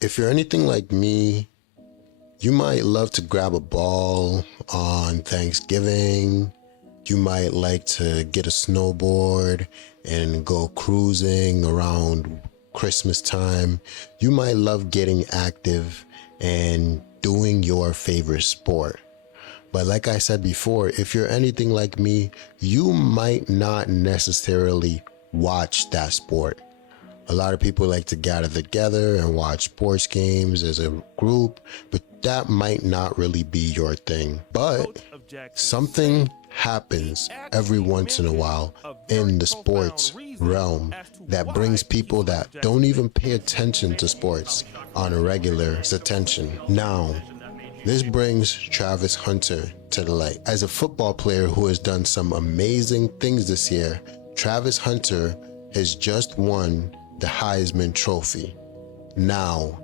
If you're anything like me, you might love to grab a ball on Thanksgiving. You might like to get a snowboard and go cruising around Christmas time. You might love getting active and doing your favorite sport. But like I said before, if you're anything like me, you might not necessarily watch that sport. A lot of people like to gather together and watch sports games as a group, but that might not really be your thing. But something happens every once in a while in the sports realm that brings people that don't even pay attention to sports on a regular's attention. Now, this brings Travis Hunter to the light. As a football player who has done some amazing things this year, Travis Hunter has just won the Heisman Trophy. Now,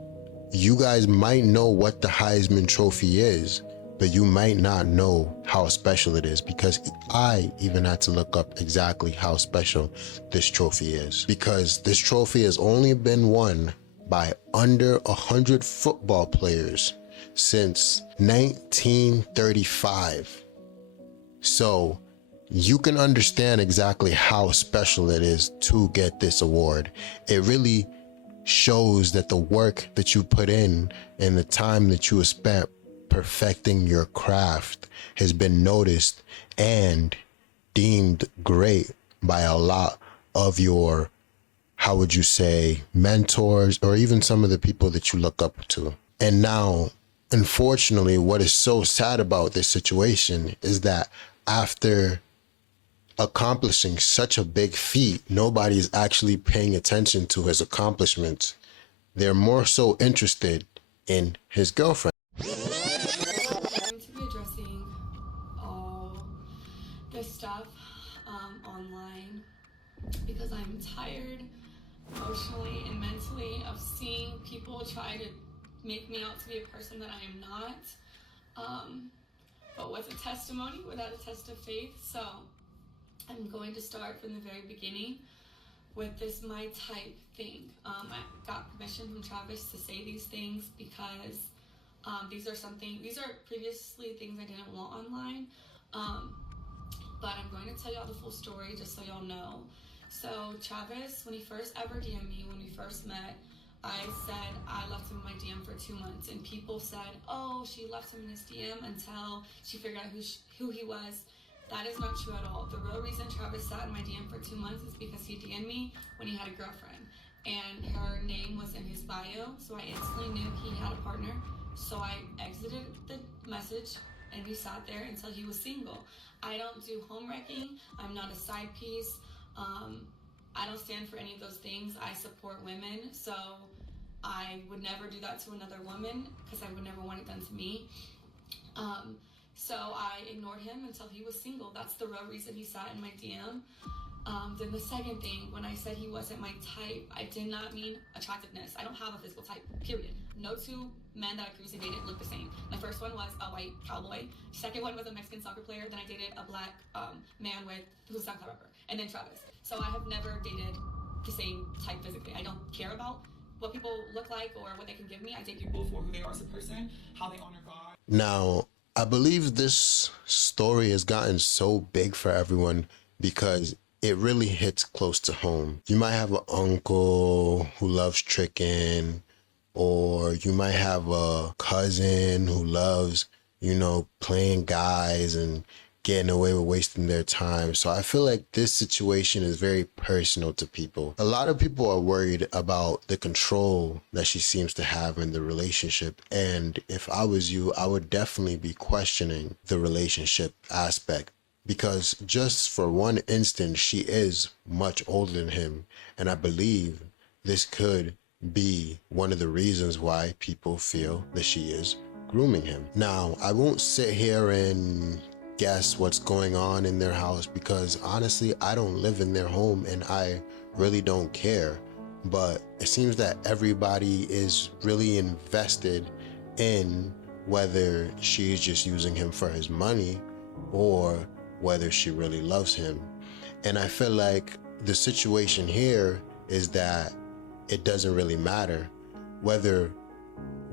you guys might know what the Heisman Trophy is, but you might not know how special it is, because I even had to look up exactly how special this trophy is. Because this trophy has only been won by under 100 football players since 1935. So you can understand exactly how special it is to get this award. It really shows that the work that you put in and the time that you have spent perfecting your craft has been noticed and deemed great by a lot of your, how would you say, mentors, or even some of the people that you look up to. And now, unfortunately, what is so sad about this situation is that after accomplishing such a big feat, nobody is actually paying attention to his accomplishments. They're more so interested in his girlfriend. I'm going to be addressing all this stuff online because I'm tired emotionally and mentally of seeing people try to make me out to be a person that I am not, but with a testimony without a test of faith. So I'm going to start from the very beginning with this my type thing. I got permission from Travis to say these things because these are previously things I didn't want online. But I'm going to tell y'all the full story just so y'all know. So Travis, when he first ever DM'd me, when we first met, I said I left him in my DM for 2 months, and people said, oh, she left him in his DM until she figured out who he was. That is not true at all. The real reason Travis sat in my DM for 2 months is because he DM'd me when he had a girlfriend, and her name was in his bio, so I instantly knew he had a partner. So I exited the message and we sat there until he was single. I don't do home wrecking. I'm not a side piece. I don't stand for any of those things. I support women, so I would never do that to another woman because I would never want it done to me. So I ignored him until he was single. That's the real reason he sat in my DM. Then the second thing, when I said he wasn't my type, I did not mean attractiveness. I don't have a physical type, period. No two men that I previously dated looked the same. My first one was a white cowboy. Second one was a Mexican soccer player. Then I dated a black man who's a SoundCloud rapper. And then Travis. So I have never dated the same type physically. I don't care about what people look like or what they can give me. I date people for who they are as a person, how they honor God. Now, I believe this story has gotten so big for everyone because it really hits close to home. You might have an uncle who loves tricking, or you might have a cousin who loves, playing guys and getting away with wasting their time. So I feel like this situation is very personal to people. A lot of people are worried about the control that she seems to have in the relationship. And if I was you, I would definitely be questioning the relationship aspect. Because just for one instant, she is much older than him. And I believe this could be one of the reasons why people feel that she is grooming him. Now, I won't sit here and guess what's going on in their house because honestly, I don't live in their home and I really don't care. But it seems that everybody is really invested in whether she's just using him for his money or whether she really loves him. And I feel like the situation here is that it doesn't really matter whether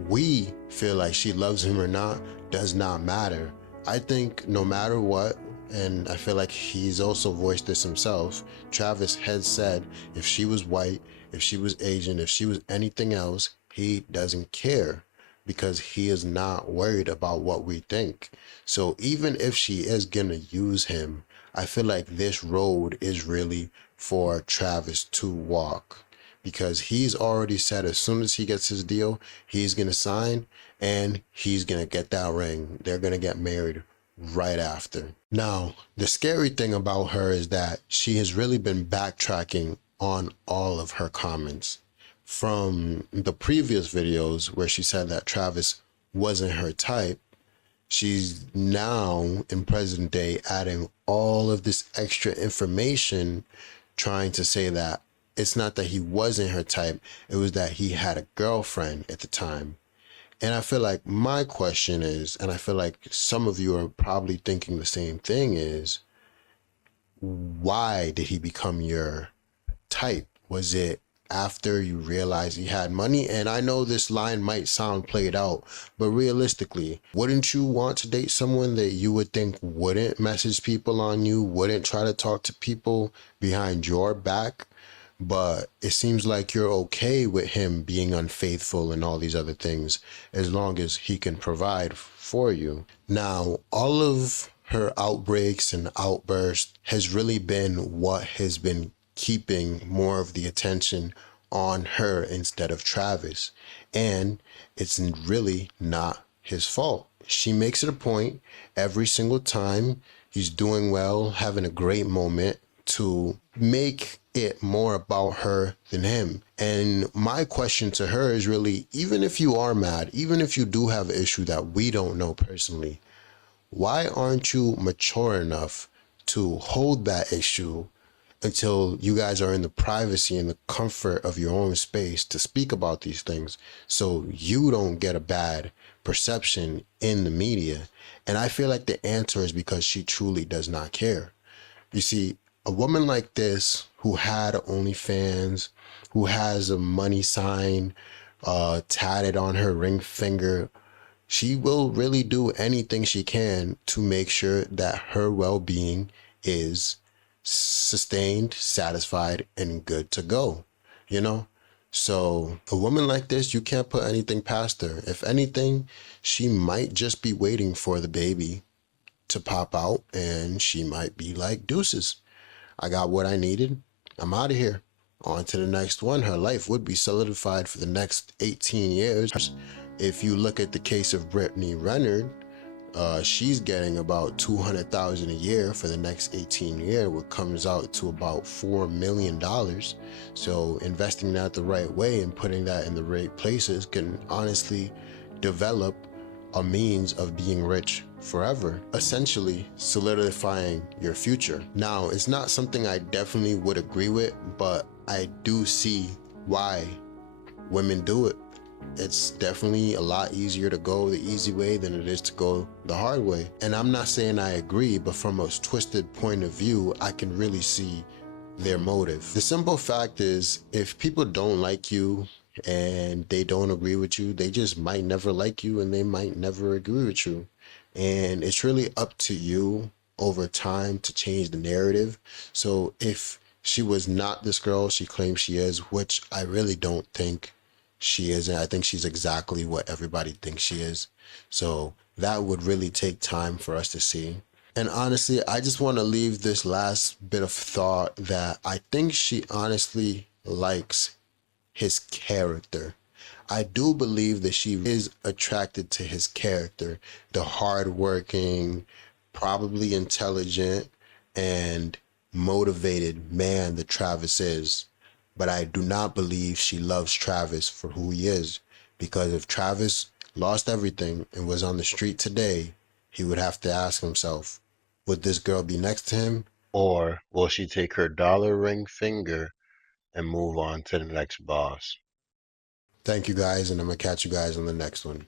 we feel like she loves him or not does not matter. I think no matter what, and I feel like he's also voiced this himself, Travis had said if she was white, if she was Asian, if she was anything else, he doesn't care because he is not worried about what we think. So even if she is gonna use him, I feel like this road is really for Travis to walk because he's already said as soon as he gets his deal, he's going to sign and he's going to get that ring. They're going to get married right after. Now, the scary thing about her is that she has really been backtracking on all of her comments from the previous videos where she said that Travis wasn't her type. She's now in present day adding all of this extra information, trying to say that it's not that he wasn't her type, it was that he had a girlfriend at the time. And I feel like my question is, and I feel like some of you are probably thinking the same thing, is why did he become your type? Was it after you realized he had money? And I know this line might sound played out, but realistically, wouldn't you want to date someone that you would think wouldn't message people on you, wouldn't try to talk to people behind your back? But it seems like you're okay with him being unfaithful and all these other things as long as he can provide for you. Now, all of her outbreaks and outbursts has really been what has been keeping more of the attention on her instead of Travis. And it's really not his fault. She makes it a point every single time he's doing well, having a great moment, to make it more about her than him. And my question to her is really, even if you are mad, even if you do have an issue that we don't know personally, why aren't you mature enough to hold that issue until you guys are in the privacy and the comfort of your own space to speak about these things so you don't get a bad perception in the media? And I feel like the answer is because she truly does not care. You see, a woman like this who had OnlyFans, who has a money sign tatted on her ring finger, she will really do anything she can to make sure that her well-being is sustained, satisfied, and good to go, you know? So a woman like this, you can't put anything past her. If anything, she might just be waiting for the baby to pop out and she might be like, deuces, I got what I needed. I'm out of here. On to the next one. Her life would be solidified for the next 18 years. If you look at the case of Brittany Renner, she's getting about $200,000 a year for the next 18 years, which comes out to about $4 million. So investing that the right way and putting that in the right places can honestly develop a means of being rich forever, essentially solidifying your future. Now, it's not something I definitely would agree with, but I do see why women do it. It's definitely a lot easier to go the easy way than it is to go the hard way. And I'm not saying I agree, but from a twisted point of view, I can really see their motive. The simple fact is, if people don't like you and they don't agree with you, they just might never like you and they might never agree with you. And it's really up to you over time to change the narrative. So if she was not this girl she claims she is, which I really don't think she is, and I think she's exactly what everybody thinks she is. So that would really take time for us to see. And honestly, I just want to leave this last bit of thought that I think she honestly likes his character. I do believe that she is attracted to his character, the hardworking, probably intelligent, and motivated man that Travis is. But I do not believe she loves Travis for who he is, because if Travis lost everything and was on the street today, he would have to ask himself, would this girl be next to him? Or will she take her dollar ring finger and move on to the next boss? Thank you guys, and I'm going to catch you guys on the next one.